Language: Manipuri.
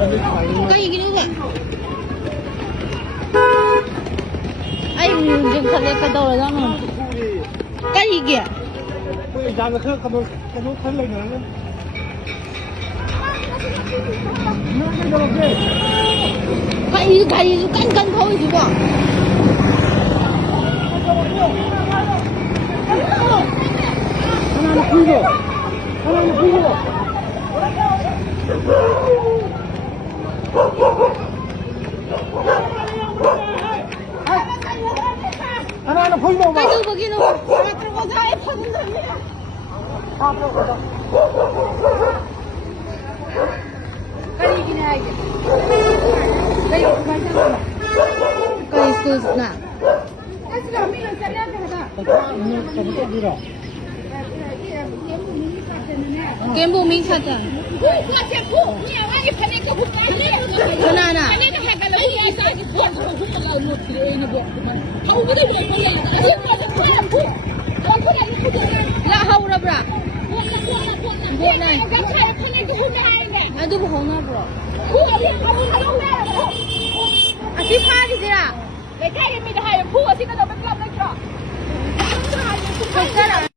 ꯀꯩꯒꯤꯅꯣꯕ ꯑꯩ ꯃꯤꯡꯁꯦ ꯈꯜꯂꯦ ꯀꯩꯗꯧꯔꯖꯥꯠꯅꯣ ꯀꯔꯤꯒꯤ ꯑꯩꯈꯣꯏ ꯑꯦꯛꯖꯥꯝꯗ ꯈꯔ ꯀꯩꯅꯣ ꯈꯔ ꯂꯩꯅꯔꯒ ꯒꯥꯔꯤꯁꯨ ꯀꯟ ꯊꯧꯔꯤꯁꯤꯕꯣ ꯀꯅꯥꯅ ꯐꯨꯏꯅꯣ 그나마 보이노 봐. 그래도 겜보밍 사자. لا هورا برا أدوب هونا برا أسي فادي جرا